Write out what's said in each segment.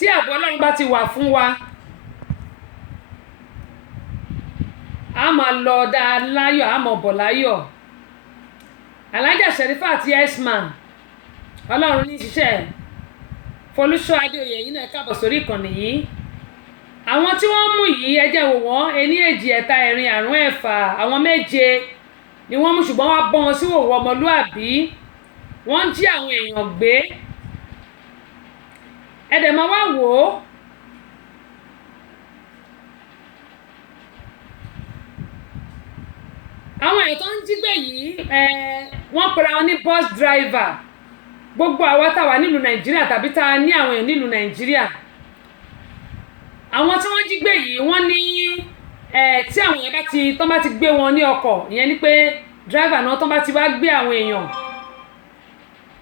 tí ààbò Ọlọ́run bá ti wà fún wa a máa lọ dáa láyọ̀ a máa bọ̀ láyọ̀. Alájà Sherifat Yesman Ọlọ́run ní ṣiṣẹ́ Folúṣọ́ Adéoyè yìí náà káàbọ̀ sórí ìkànnì yìí. Àwọn tí wọ́n mú yìí ẹ jẹ́ wò wọ́n 1 2 3 4 5 6 7 àwọn 7 ni wọ́n mú ṣùgbọ́n wọ́n bọ́ wọn sí ìhòòhò ọmọlúàbí. Wọ́n jí àwọn èèyàn gbé. Ẹ dẹ̀ máa wá wò ó. Àwọn èèyàn tó ń jí gbé yìí wọ́n pera wọn ní bus driver. Gbogbo àwa tá wà nílùú Nàìjíríà tàbí tá a ní àwọn èèyàn nílùú Nàìjíríà. Àwọn tí wọ́n jí gbé yìí wọ́n ní tí àwọn èèyàn bá ti gbé wọn ní ọkọ̀, ìyẹn ni pé driver náà tó bá ti wá gbé àwọn èèyàn,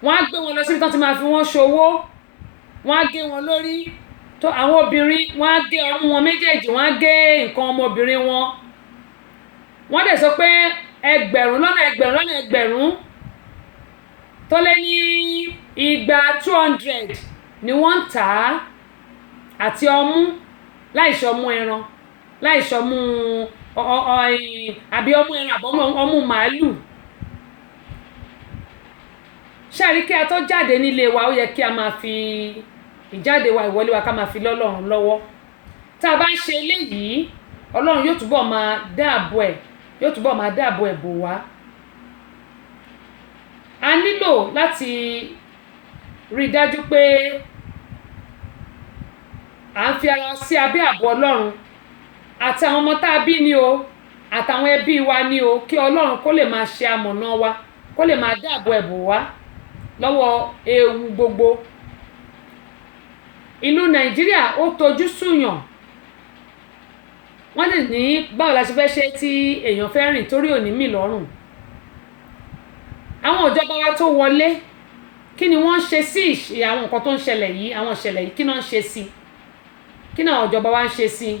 wọ́n á gbé wọn lọ síbi tó ti máa fi wọ́n ṣòwò, wọ́n á gé wọn lórí. Tó àwọn obìnrin wọ́n á gé ọmú wọn méjèèjì, wọ́n á gé nǹkan ọmọbìnrin wọn. Wọ́n dẹ̀ sọ pé ẹgbẹ̀rún lọ́nà ẹgbẹ̀rún tó lé ní 200 ni wọ́n ń tà á àti ọmú láìṣọmú ẹran, láìṣọmú àbí ọmú ẹran àbọ̀ ọmú màálù. Ṣáàrí kí a tó jáde nílé wa ó yẹ kí a máa fi ìjáde wa ìwọlé wa ká máa fi lọ́lọ́run lọ́wọ́. Tá a bá ń ṣe eléyìí Ọlọ́run yóò túbọ̀ máa dáàbò ẹ̀ bò wá. A nílò láti rí i dájú pé à ń fi ara sí abẹ́ ààbò Ọlọ́run àti àwọn ọmọ tá a bí ni o àtàwọn ẹbí wa ni o, kí Ọlọ́run kó lè máa ṣe amọ̀nà wa, kó lè máa dáàbò ẹ̀ bò wá lọ́wọ́ ewu gbogbo. Ìlú Nàìjíríà ó tojú sùyàn. Wọ́n lè ní báwo la ṣe fẹ́ ṣe tí èèyàn fẹ́ rìn torí òní mì lọ́rùn. Àwọn ìjọba wa tó wọlé kí ni wọ́n ń ṣe sí àwọn nǹkan tó ń ṣẹlẹ̀ yìí, àwọn ìṣẹ̀lẹ̀ yìí kí ni wọ́n ń ṣe sí, kí ni àwọn ìjọba wa ń ṣe sí.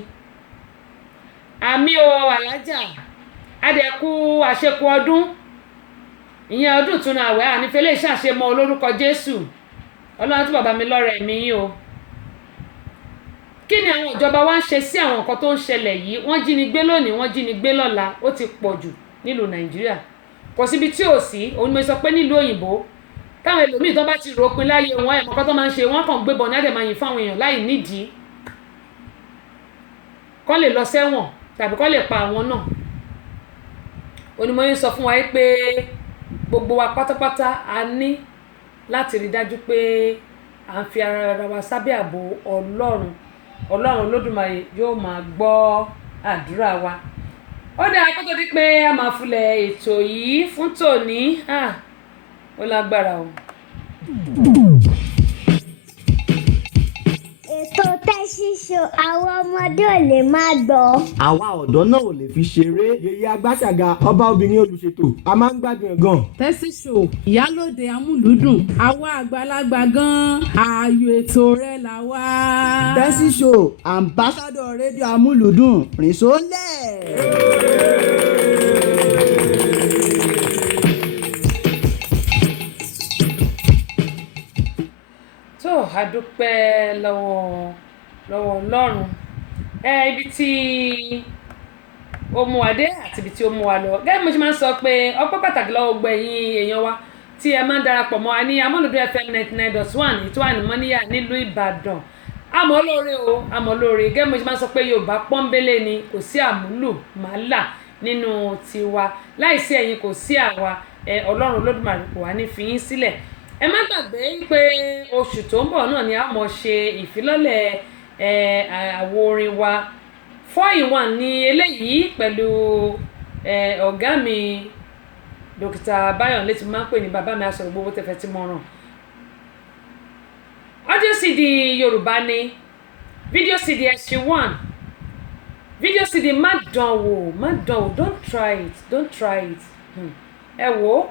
Àmì o alájà adẹ̀kú àṣekù ọdún, ìyẹn ọdún ìtúnu àwẹ̀ ànífẹ́lẹ́ ìṣàṣemọ olórúkọ Jésù. Ọlọ́run tí bàbá mi lọ́rọ̀ ẹ̀mí yín o. Kí ni àwọn ìjọba wa ń ṣe sí àwọn nǹkan tó ń ṣẹlẹ̀ yìí? Wọ́n jí ni gbé lónìí, wọ́n jí ni gbé lọ́la, ó ti pọ̀ jù nílùú Nàìjíríà. Kò síbi tí ò sí, òun mo sọ pé nílùú òyìnbó táwọn ẹlòmíì tó bá ti ròpin láyé wọn ẹ̀mọ́kọ́ tó máa ń ṣe wọ́n kàn gbébọn ní àdèmàyìn fáwọn èèyàn láì nídìí. Kọ́ lè lọ sẹ́wọ̀n tàbí kọ́ lè pa àwọn náà. Onímọ̀ yín sọ fún wa pé gbogbo wa pátápátá a ní láti rí dájú pé à ń fi ara wa sábẹ́ ààbò Ọlọ́run. Ọlọ́run Olódùmarè yóò máa gbọ́ àdúrà wa. Ó dáa kó tó di pé a máa fulẹ̀ ètò yìí fún tòní. Ó lágbára o. Ètò Tẹ́sí Show àwọn ọmọdé ò lè máa gbọ́. Àwa ọ̀dọ́ náà ò lè fi ṣeré. Yèyé Agbáṣàga ọba obìnrin olùṣètò a máa ń gbádùn ẹ̀ gan. Tẹ́sí Show ìyálòde amúlùúdùn àwa àgbàlagbà gan ààyò ètò rẹ̀ là wá. Tẹ́sí Show ambassador rédíò amúlùúdùn rìn sólẹ̀. A dúpẹ́ lọ́wọ́ Ọlọ́run ibi tí ó mú wa dé àti ibi tí ó mú wa lọ. Gẹ́gẹ́ bí mo ṣe máa ń sọ pé ọpẹ́ pàtàkì lọ́wọ́ gbogbo ẹ̀yin èèyàn wa tí ẹ máa ń darapọ̀ mọ́ wa ní Amúlùdún FM 99.1 ètò ànímọ́níyà nílùú Ìbàdàn. Àmọ́ lóore o, àmọ́ lóore. Gẹ́gẹ́ bí mo ṣe máa ń sọ pé Yorùbá pọ́nbélé ni, kò sí àmúlùmálà nínú tiwa. Láìsí ẹ̀yin kò sí àwa. Ọlọ́run Olódùmarè kò wá ní fi yín sílẹ̀. Ẹ má gbàgbé pé oṣù tó ń bọ̀ náà ni a mọ̀ ṣe ìfilọ́lẹ̀ àwo orin wa 4-in-1 ní eléyìí pẹ̀lú ọ̀gá mi Dókítà Báyọ̀nlé tí máa ń pè ní bàbá mi asọ̀rọ̀ gbogbo tẹ̀fẹ̀ tí mo ràn. Audio CD Yorùbá ni, video CD SG1, video CD má dán wò, don't try it. Ẹ wò ó.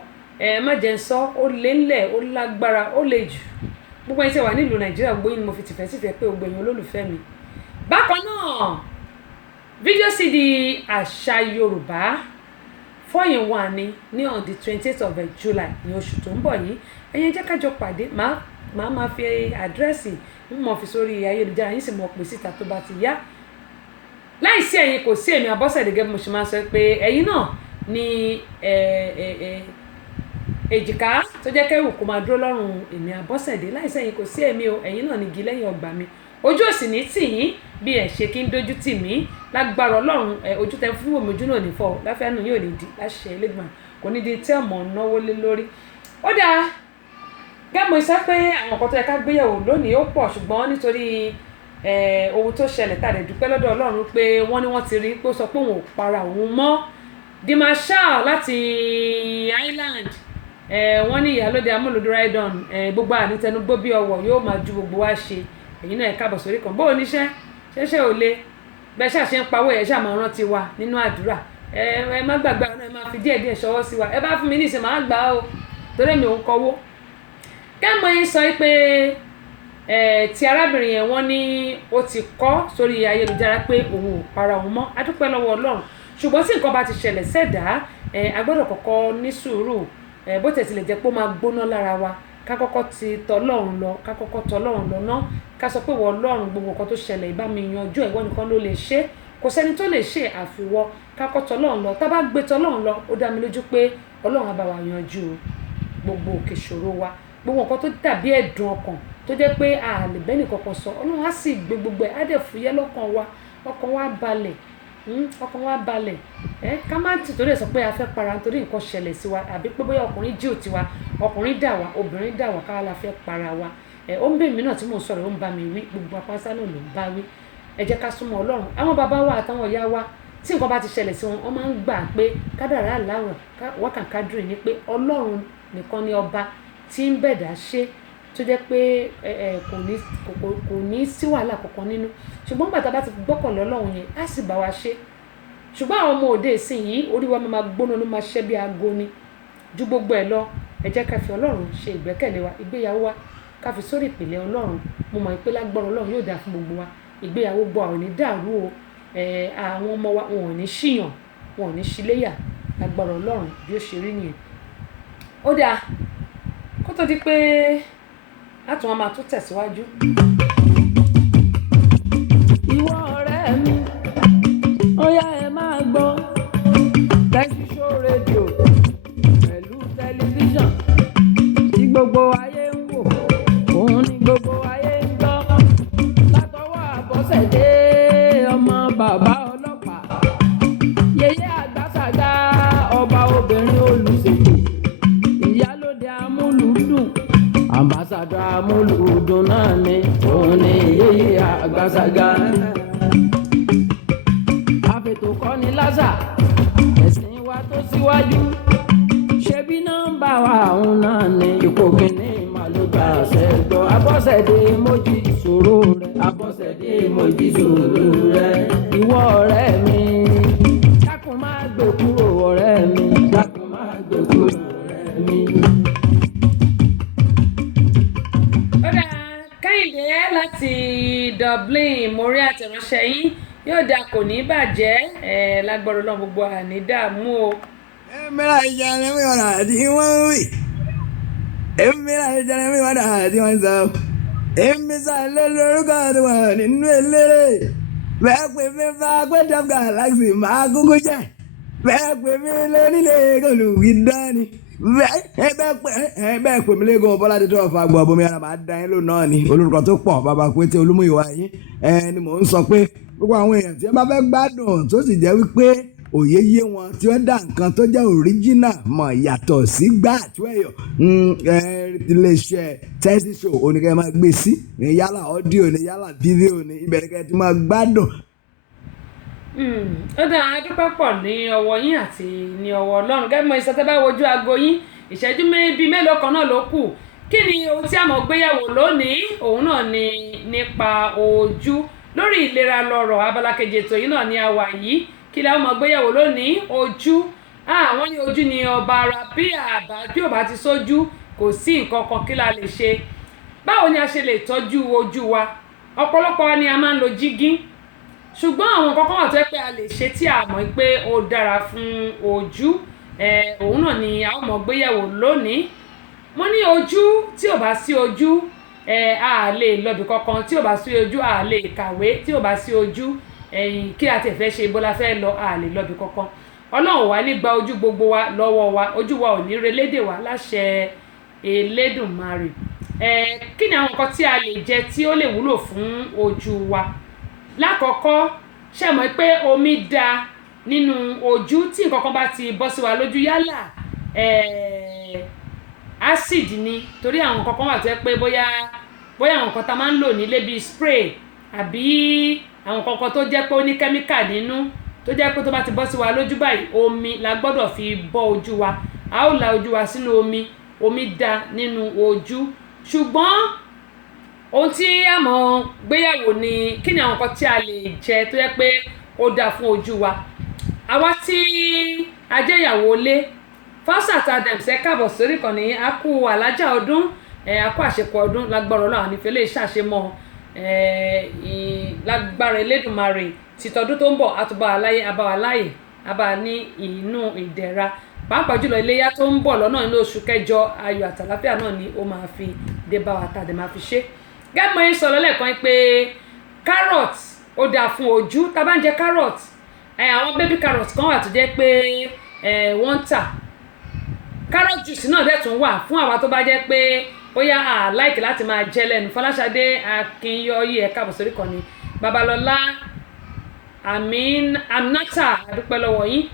Má jẹ́ ń sọ ó lé ńlẹ̀ ó lágbára ó lè jù. Gbogbo ẹni tí wà nílùú Nàìjíríà gbogbo yín ni mo fi tìfẹ́ pé gbogbo ẹ̀yin olólùfẹ́ mi. Bákan náà fídíò CD àṣà Yorùbá 4-in-1 ni on the 28th of July ní oṣù tó ń bọ̀ yìí. Ẹ̀yin jẹ́ ká jọ pàdé, máa màá máa fi àdírẹ́sì mọ̀ fi sórí ayélujára yín sì mọ̀ pè síta tó bá ti yá láìsí ẹ̀yin kò sí èmi Abọ́sẹ̀dé gẹ́gẹ́ bí mo ṣe máa ń sọ pé ẹ̀yin náà ni èjìká tó jẹ́ kẹ́rù kó máa dúró lọ́rùn èmi Abọ́sẹ̀dé láìsí ẹ̀yin kò sí èmi o ẹ̀yin náà ni igi lẹ́yìn ọgbà mi ojú òsì ní tì yín bí ẹ ṣe kí ń dojú tì mí lágbára Ọlọ́run ojú tẹ fún omi ojú náà ní fọ́ láfẹ́nu yóò ní di láṣẹ Elédùmarè kò ní di tí ọmọ náwó lé lórí ó dáa gẹ́gẹ́ sọ pé àwọn nǹkan tó yẹ ká gbéyẹ̀wò lónìí ó pọ̀ ṣùgbọ́n nítorí ohun tó ṣẹlẹ̀ tá a lè dúpẹ́ lọ́dọ̀ Ọlọ́run pé wọ́n ní wọ́n ti rí pé ó sọ pé òun ò para òun mọ́ di Marshal láti Island wọ́n ní ìyálóde amúlùdó raidon gbogbo ànítẹnugbó bí ọwọ́ yóò máa ju gbogbo wa ṣe èyí náà ẹ káàbọ̀ sórí kan bó o níṣẹ́ ṣẹ́ṣẹ́ ò le bẹ́ẹ̀ ṣàṣẹ ń pawó ẹ̀ ṣàmọ́ rántí wa nínú àdúrà ẹ má gbàgbé àwọn ẹ máa fi díẹ̀ ṣọwọ́ sí wa ẹ bá fún mi ní ìsìn máa gbà á o torí mi ò ń kọwó kẹ́mọ̀ yín sọ pé ti arábìnrin yẹn wọ́n ní ó ti kọ sórí ayélujára pé òun ò para òun mọ́ a dúpẹ́ lọ́wọ́ Ọlọ́run ṣùgbọ́n tí nǹkan bá ti ṣẹlẹ̀ sẹ́dá a gbọ́dọ̀ kọ́kọ́ ní sùúrù bó tẹ̀ tilẹ̀ jẹ́ pé ó máa gbóná lára wa ká kọ́kọ́ ti tọ́lọ́run lọ ká kọ́kọ́ tọ́lọ́run lọ ná ká sọ pé wọ́n Ọlọ́run gbogbo nǹkan tó ṣẹlẹ̀ ìbá mi yanjú ìwọ nìkan ló lè ṣe kò sẹ́ni tó lè ṣe àfiwọ́ ká kọ́ tọ́lọ́run lọ tá bá gbé tọ́lọ́run lọ ó dá mi lójú pé Ọlọ́run á bá wa yanjú gbogbo òkè ìṣòro wa gbogbo nǹkan tó dàbí ẹ̀dùn ọkàn tó jẹ́ pé a lè bẹ́ẹ̀ nìkan kan sọ Ọlọ́run á sì gbé gbogbo ẹ̀ á dẹ̀ fúyẹ́ lọ́kàn wa ọkàn wa balẹ̀ ká má tìtorí ẹ̀ sọ pé a fẹ́ para nítorí nǹkan ṣẹlẹ̀ sí wa àbí pé bóyá ọkùnrin jí òtí wa ọkùnrin dà wá obìnrin dà wá káwa la fẹ́ para wa ó ń bẹ̀ mí náà tí mò ń sọ̀rọ̀ ó ń bá mi wí gbogbo apáṣá náà ló ń bá wí ẹ jẹ́ ká súnmọ́ Ọlọ́run àwọn bàbá wa àtàwọn ìyá wa tí nǹkan bá ti ṣẹlẹ̀ sí wọn wọ́n máa ń gbà pé kádàrá aláwọ̀ wákàkádùrì ni pé Ọlọ́run nìkan ni ọba tí ń bẹ̀dá ṣe tó jẹ́ pé kò ní sí wàhálà kankan nínú ṣùgbọ́n bàtà bá ti gbọ́kàn lọ́lọ́run yẹn á sì bá wa ṣe ṣùgbọ́n àwọn ọmọ òde ìsìn yìí orí wa máa gbóná ló máa ṣẹ́ bí aago ni ju gbogbo ẹ̀ lọ ẹ jẹ́ ká fi Ọlọ́run ṣe ìgbẹ́kẹ̀lé wa ìgbéyàwó wa ká fi sórí ìpìlẹ̀ Ọlọ́run mo mọ̀ pé lágbára Ọlọ́run yóò dáa fún gbogbo wa ìgbéyàwó gbọ́ àwọn ò ní dàrú o àwọn ọmọ wa wọn ò ní ṣìyàn wọn ò ní ṣíléyà lágbára Ọlọ́run bí ó ṣe rí nìyẹn ó dáa kó tó di pé láti wọn máa tún tẹ̀síwájú. ìwọ ọ̀rẹ́ mi ó yá ẹ máa gbọ́ tẹlifíṣàn rédíò pẹ̀lú tẹlifíṣàn tí gbogbo ayé ń wò òun ni gbogbo ayé ń gbọ́ látọwọ́ Àbọ́sẹ̀dé ọmọ bàbá ọlọ́pàá yèyé àgbàsàgà ọba obìnrin olùṣètò ìyálóde amúlùúdùn ambassador amúlùúdùn náà ni òun ni yèyé àgbàsàgà àfètò kọ́ni lásà ẹ̀sìn wa tó síwájú ṣebí nọ́mbà wa òun náà ni ipò kìíní màlúgbà ṣẹ́gbọ́ Abọ́sẹ̀dé mojí ìṣòro rẹ̀ Abọ́sẹ̀dé mojí ìṣòro rẹ̀ ìwọ ọ̀rẹ́ mi dákun má gbé kúrò ọ̀rẹ́ mi dákun má gbé kúrò ọ̀rẹ́ mi. Kẹ́hìndé láti Dublin mo rí àtẹ̀ránṣẹ́ yín yóò dáa kò ní bàjẹ́ lágbára Ọlọ́run gbogbo àní dààmú o. Èmìlà ìjàlẹ̀ mi ọ̀nà àti wọ́n wí. Èmìlà ìjàlẹ̀ mi ọ̀nà àti wọ́n sọ. Èmi sàlẹ̀ lórúkọ tó wà nínú eléré. Bẹ́ẹ̀ pè mí fa gbẹ́dọ̀ gàláxì máa gúngú jẹ́. Bẹ́ẹ̀ pè mí lónílé olùwí dání. Bẹ́ẹ̀ pè mí lẹ́gàn Bọ́lá tó tọ́ fa gbọ́ bomi ara máa dá yín lónà náà ni olórúkọ tó pọ̀ bàbá pété Olúmúyìwá yín ni mò ń sọ pé gbogbo àwọn èèyàn tí wọ́n bá fẹ́ gbádùn tó sì jẹ́ wípé òye yé wọn tí wọ́n dá nǹkan tó jẹ́ original mọ̀ yàtọ̀ sí gbà àtúwẹ̀yọ̀ iléeṣẹ́ tẹ́sí show oníkẹ́ máa gbé sí yálà ọ́díò ni yálà fídíò ni ìbẹ̀rẹ̀ kẹ́ ti máa gbádùn. ó dá adúpẹ́ pọ̀ ní ọwọ́ yín àti ní ọwọ́ Ọlọ́run gẹ́gẹ́ bí mo ṣe tẹ́ bá wojú aago yín ìṣẹ́jú bíi mélòó kan náà ló kù kí ni ohun tí a mọ̀ gbéyàwó lónìí òun náà ni nípa ojú lórí ìlera lọ́rọ̀ abala kejì ètò yìí náà ni a wà yìí kí la mọ̀ gbéyàwó lónìí ojú wọ́n ní ojú ni ọba ara bí ò bá ti sójú kò sí nǹkan kan kí la lè ṣe báwo ni a ṣe lè tọ́jú ojú wa ọ̀pọ̀lọpọ̀ wa ni a máa ń lo jígí ṣùgbọ́n àwọn nǹkan kan wà tó yẹ pé a lè ṣe tí a mọ̀ pé ó dára fún ojú òun náà ni a ó mọ̀ gbéyàwó lónìí wọ́n ní ojú tí ò bá sí ojú a lè lọ́bì kankan tí ò bá sí ojú, a lè kàwé tí ò bá sí ojú, kí a ti fẹ́ ṣe ibo la fẹ́ lọ, a lè lọ́bì kankan. Ọlọ́run wá ní gba ojú gbogbo wa lọ́wọ́ wa, ojú wa ò ní relédè wa láṣẹ Elédùmarè. Kí ni àwọn nǹkan tí a lè jẹ tí ó lè wúlò fún ojú wa? Lákọ̀ọ́kọ́, ṣé mọ̀ pé omi dá nínú ojú tí nǹkan kan bá ti bọ́ sí wa lójú, yálà acid ni, torí àwọn nǹkan kan wà tó jẹ́ pé bóyá àwọn nǹkan tá máa ń lò nílé bíi spray, àbí àwọn nǹkan kan tó jẹ́ pé ó ní chemical nínú, tó jẹ́ pé tó bá ti bọ́ sí wa lójú báyìí, omi la gbọ́dọ̀ fi bọ́ ojú wa. A ó la ojú wa sínú omi dá nínú ojú. Ṣùgbọ́n ohun tí a mọ̀ gbéyàwó ni kí ni àwọn nǹkan tí a lè jẹ tó jẹ́ pé ó dáa fún ojú wa. Àwa tí a jẹ́ ìyàwó ilé, Fausat Adams, ẹ káàbọ̀ sórí ìkànnì, a kú àlájá ọdún, a kú àṣepọ̀ ọdún, lágbára Ọlọ́run nífẹ̀ẹ́ lè ṣàṣemọ́, lágbára Elédùmarè títọ́dún tó ń bọ̀, àtúbọ̀ aláyé, abáwa láyè, abá ní inú ìdẹ̀ra. Pàápàá jùlọ iléyá tó ń bọ̀ lọ́nà nínú oṣù kẹjọ, ayọ̀ àtàláfíà náà ni ó máa fi dé bá wa, tàdé máa fi ṣe. Gẹ́gẹ́ bí mo sọ lẹ́ẹ̀kan pé carrot ó dáa fún ojú. Tá bá ń jẹ carrot, àwọn baby carrot kan wà tó jẹ́ pé wọ́n ń tà. Carrot juice náà dẹ̀ tún wà fún àwa tó bá jẹ́ pé bóyá a like láti máa jẹ lẹ́nu. Fọláṣadé Akínyọ̀yí, ẹ káàbọ̀ sórí ìkànnì. Babalọ́lá Aminata, adúpẹ́ lọ́wọ́ yín.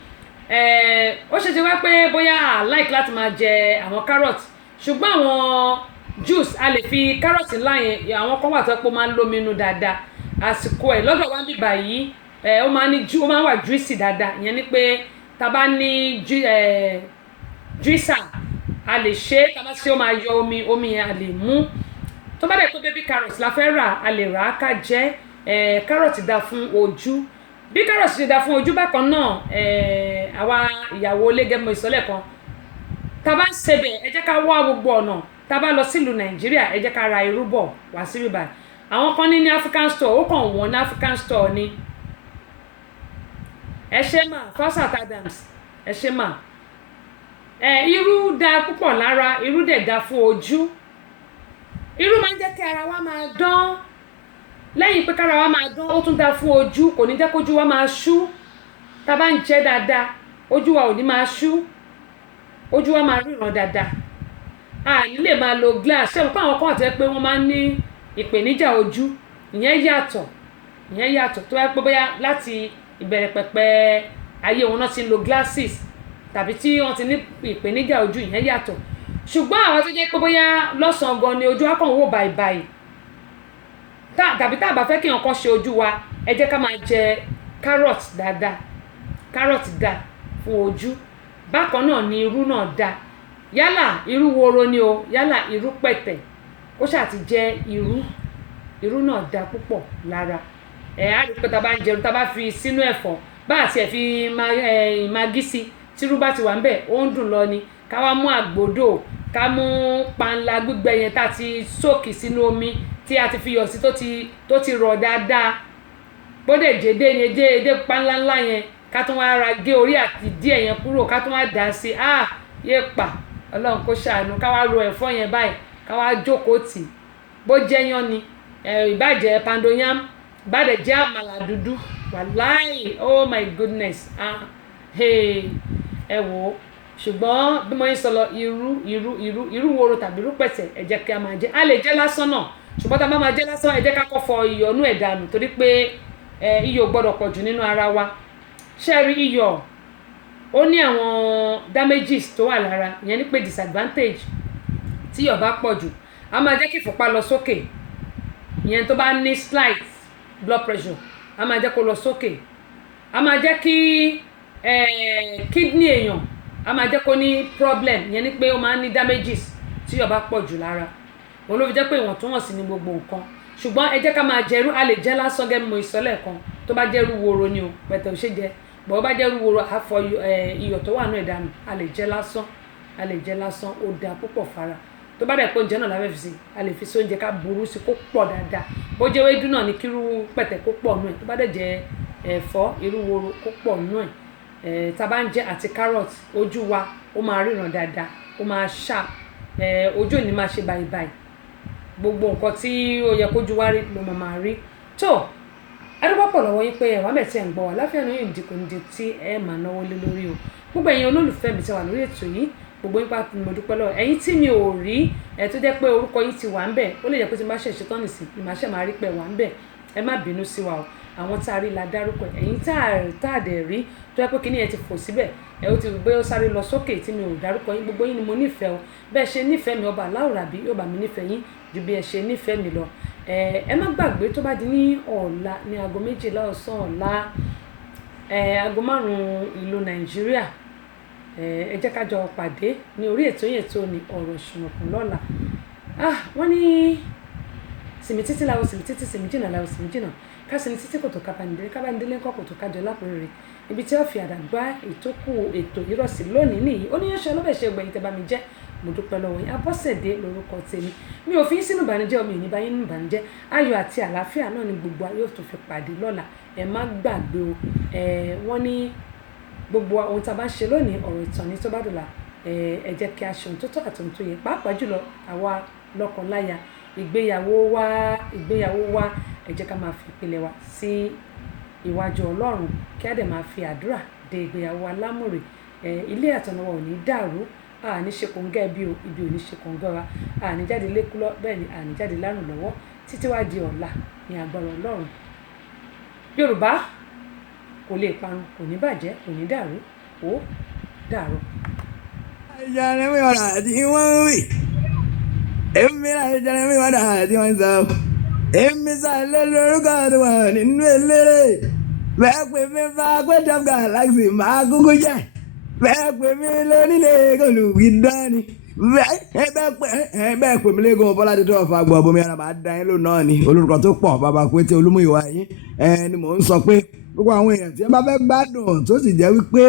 Ó ṣe ti wá pé bóyá a like láti máa jẹ àwọn carrot, ṣùgbọ́n àwọn juice a lè fi carrot ńlá yẹn, àwọn kan wà tó pé ó máa ń lómi inú dáadáa. Àsìkò ẹ̀ lọ́dọ̀ wa ń bì báyìí, ó máa ń wà juicy dáadáa. Ìyẹn ni pé tá bá ní juicer, a lè ṣe, tá bá ṣe ó máa yọ omi yẹn a lè mú. Tó bá dẹ̀ pé baby carrot la fẹ́ rà, a lè rà á ká jẹ. Carrot dá fún ojú. Bí carrot ṣe dá fún ojú bákan náà, àwa ìyàwó ilé, gẹ́gẹ́ bí mo sọ lẹ́ẹ̀kan, tá bá ń sebẹ̀, ẹ jẹ́ ká wá gbogbo ọ̀nà. Tá bá lọ sílùú Nàìjíríà, ẹ jẹ́ ká ra irú bọ̀ wá sí bíbá. Àwọn kan ní African store, ó kàn wọ́n ní African store ni. Ẹ ṣé mà, Fausat Adams, ẹ ṣé mà. Irú dá púpọ̀ lára, irú dẹ̀ dá fún ojú. Irú máa ń jẹ́ kí ara wa máa dán. Lẹ́yìn pé kára wa máa dán, ó tún dá fún ojú, kò ní jẹ́ kójú wa máa ṣú. Tá bá ń jẹ dáadáa, ojú wa ò ní máa ṣú, ojú wa máa ríran dáadáa. A ní lè máa lo glass. Ṣé mo pé àwọn kan wà tó jẹ́ pé wọ́n máa ń ní ìpèníjà ojú, ìyẹn yàtọ̀ tó yẹ pé bóyá láti ìbẹ̀rẹ̀ pẹ̀pẹ̀ ayé wọn náà ti ń lo glasses, tàbí tí wọ́n ti ní ìpèníjà ojú, ìyẹn yàtọ̀. Ṣùgbọ́n àwọn tó jẹ́ pé bóyá lọ́sàn-án gan ni ojú wa kàn wò bàìbàì, tàbí tá bá fẹ́ kí nǹkan ṣe ojú wa, ẹ jẹ́ ká máa jẹ carrot dáadáa. Carrot dá fún ojú. Bákan náà ni irú náà dá. Yálà irú woro ni o, yálà irú pẹ̀tẹ̀, ó ṣáà ti jẹ́ irú náà dá púpọ̀ lára. A rí pé tá bá ń jẹun, tá bá fi sínú ẹ̀fọ́, bá àti ẹ̀ fi magí sí, tí irú bá ti wà ńbẹ̀, ó ń dùn lọ ni. Ká wá mú àgbòdo, ká mú panla gbígbẹ yẹn tá ti sóòkì sínú omi, tí a ti fi yọ̀ sí, tó ti rọ̀ dáadáa. Bó dẹ̀ jèdè yẹn, jèdè panla ńlá yẹn, ká tún wá ra gé orí àti díẹ̀ yẹn kúrò, ká tún wá dà sí. Yé pa, Ọlọ́run kó ṣàánú. Ká wá ro ẹ̀fọ́ yẹn báyìí, ká wá jókòó tì. Bó jẹ́ yán ni, ìbàjẹ́ pando yam, ìbàdẹ̀ jẹ́ àmàlà dúdú, wàláì, oh my goodness. Ẹ wò ó. Ṣùgbọ́n bí mo ń sọ lọ, irú woro tàbí irú pẹ̀tẹ̀, ẹ jẹ́ kí a máa jẹ. A lè jẹ lásán náà, ṣùgbọ́n tá bá máa jẹ lásán, ẹ jẹ́ ká kọ́ fọ iyọ̀ inú ẹ̀ dànù, torí pé iyọ̀ gbọ́dọ̀ pọ̀ jù nínú ara wa. Ṣé rí iyọ̀, ó ní àwọn damages tó wà lára, ìyẹn ni pé disadvantage. Tí iyọ̀ bá pọ̀ jù, a máa jẹ́ kí ìfúnpá lọ sókè. Ìyẹn tó bá ní slight blood pressure, a máa jẹ́ kó lọ sókè. A máa jẹ́ kí kidney èèyàn, a máa jẹ́ kó ní problem. Ìyẹn ni pé ó máa ń ní damages tí iyọ̀ bá pọ̀ jù lára. Òun ló fi jẹ́ pé ìwọ̀ntúnwọ̀nsì ni gbogbo nǹkan. Ṣùgbọ́n ẹ jẹ́ ká máa jẹ irú, a lè jẹ lásán gẹ́gẹ́ bí mo sọ lẹ́ẹ̀kan. Tó bá jẹ́ irú woro ni o, pẹ̀tẹ̀ ò ṣe jẹ. Bó bá jẹ́ irú woro, a fọ iyọ̀ tó wà nínú ẹ̀ dànù. A lè jẹ lásán, ó dáa púpọ̀ fara. Tó bá dẹ̀ pé oúnjẹ náà la fẹ́ fi sí, a lè fi sí oúnjẹ ká burú sí kó pọ̀ dáadáa. Bó jẹ́ ewédú náà ni kí irú pẹ̀tẹ̀ kó pọ̀ nínú ẹ̀. Tó bá dẹ̀ jẹ́ ẹ̀fọ́, irú woro kó pọ̀ nínú ẹ̀. Tá bá ń jẹ àti carrot, ojú wa ó máa ríran dáadáa, ó máa sharp. Ojú ò ní máa ṣe bàìbàì. gbogbo nǹkan tí ó yẹ kójú wá rí ló máa rí tó adúgbò pọ̀ lọ́wọ́ yín pé ẹ̀wà mẹ́tì ẹ̀ ń gbọ́ wá láfíà náà yóò dínkù ní tí ẹ máa náwó lé lórí o gbogbo ẹ̀yin olólùfẹ́ mi ti wà lórí ètò yìí gbogbo yín pàtó mo dúpẹ́ lọ́wọ́ ẹ̀yin tí mi ò rí ẹ̀ tó jẹ́ pé orúkọ yín ti wà ń bẹ̀ ó lè jẹ́ pé tí n bá ṣe ṣetán nìsín ni màá ṣe máa rí pé wà ń bẹ̀ ẹ má bínú sí wa o àwọn tá a rí la dárúkọ ẹ̀yin tá a dẹ̀ rí tó jẹ́ pé kíní ẹ ti fò síbẹ̀ ẹ ó ti gbé ó sáré lọ sókè tí mi ò dárúkọ yín gbogbo yín ni mo nífẹ̀ẹ́ o bẹ́ẹ̀ ṣe nífẹ̀ẹ́ mi ọba aláwòrábí yóò bá mi nífẹ̀ẹ́ yín ju bí ẹ ṣe nífẹ̀ẹ́ mi lọ ẹ má gbàgbé tó bá di ní ọ̀la ní aago 12 ọ̀sán ọ̀la aago 5 ìlú Nàìjíríà ẹ jẹ́ ká jọ pàdé ní orí ètò yẹn tó ní ọ̀rọ̀ ṣùnùkùn lọ́la wọ́n ní sìmì títí làwọn sìmì títí sìmì jìnnà làwọn sìmì jìnnà ká sì ní títí kòtò kábàndínlé ńkọ́ kòtò kájọ lápòrò rẹ̀ ibi tí wọ́n fi àdàgbà ètò ìrọ̀sì lónìí nìyí ó ní yẹn ṣe ọlọ́bẹ̀ gbẹ̀yìn tẹ́ bá mi jẹ́ mo dúpẹ́ lọ́wọ́ yín Abọ́sẹ̀dé lórúkọ tèmi mi ò fi sínú ìbànújẹ́ omi ìníbá yín nínú ìbànújẹ́ ayọ̀ àti àlàáfíà náà ni gbogbo ayé ò tó fi pàdé lọ́la ẹ má gbàgbé o wọ́n ní gbogbo ohun tá a bá ń ṣe lónìí ọ̀rọ̀ ìtàn ní tó bá dọ̀la ẹ jẹ́ kí a ṣe ohun tó tọ́ àti ohun tó yẹ pàápàá jùlọ àwa lọ́kọláya ìgbéyàwó wa ẹ jẹ́ ká máa fi ìpìlẹ̀ wa sí iwájú Ọlọ́run kí á dẹ̀ máa fi àdúrà de ìgbéyàwó alámùrè ilé àtọ̀nàwọ̀ ò ní dàrú àní ṣe kòńgẹ́ bí o ibi ò ní ṣe kòńgẹ́ wa àní jáde lékúlọ́ bẹ́ẹ̀ ni àní jáde lárùn lọ́wọ́ títí wá di ọ̀la ní agbára Ọlọ́run Yorùbá kò lè parun kò ní bàjẹ́ kò ní dàrú ó dàrú. ìjà ni mi ọ̀rọ̀ àti wọ́n ń wì èmi náà ìjà ni mi ọ̀rọ̀ àti wọ́n ń sọ èmi sàlẹ̀ lórúkọ tó wà nínú eléré bẹ́ẹ̀ pé mi bá gbẹ́jọ́ gàláxì máa kúkú jẹ́ bẹ́ẹ̀ pè mí lónílé olùwídání bẹ́ẹ̀ pè mí lẹ́gùn Bọ́lá tó tọ́ fa gbọ́ bomi ara máa da yín lò náà ni olùkọ́ tó pọ̀ bàbá Pété Olúmúyìwá yín ni mò ń sọ pé gbogbo àwọn èèyàn tí wọ́n bá fẹ́ gbádùn tó sì jẹ́ wípé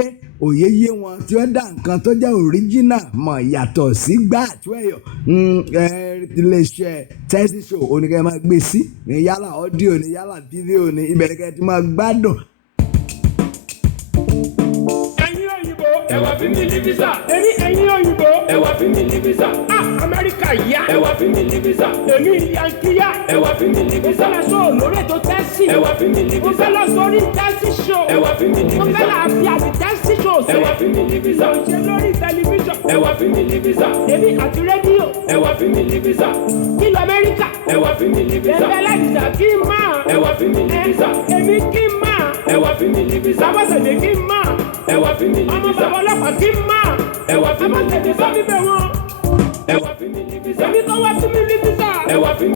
òye yé wọn tí wọ́n dá nǹkan tó jẹ́ òríjínà mọ̀ yàtọ̀ sí gbà àtúwẹ̀yọ̀ iléeṣẹ́ tẹ́sí show oníkẹ́ máa gbé sí ní yálà ọ́díò ní yálà fídíò ní ìbẹ̀rẹ̀ kẹ́ ti máa gbádùn. ẹ wá fi mí ní visa. èmi ẹ̀yin òyìnbó. ẹ wá fi mí ní visa. Amẹ́ríkà yá. ẹ wá fi mí ní visa. èmi yankí yá. ẹ wá fi mí ní visa. mo fẹ́ lọ sọ lórí ètò tẹ́sí. ẹ wá fi mí ní visa. mo fẹ́ lọ sọ orí tẹ́sí show. ẹ wá fi mí ní visa. mo fẹ́ lọ àfi àti tẹ́sí show. ẹ wá fi mí ní visa. mo ṣe lórí tẹlifíṣàn. ẹ wá fi mí ní visa. èmi àti rédíò. ẹ wá fi mí ní visa. nílùú Amẹ́ríkà. ẹ wá fi mí ní visa. ẹgbẹ́ láìsà kí n máa. ẹ wá fi mí ní visa. èmi kí n máa. ẹ wá fi mí ní visa. Abọ́sẹ̀dé kí n máa. ẹ wá fi mí ní visa. ọmọ bàbá ọlọ́pàá kí n máa. ẹ wá fi mí ní visa. Abọ́sẹ̀dé sọ mi bẹ̀ wọ́n. ẹ wá fi mí ní visa. èmi kan wá sí mi ní visa. ẹ wá fi mí.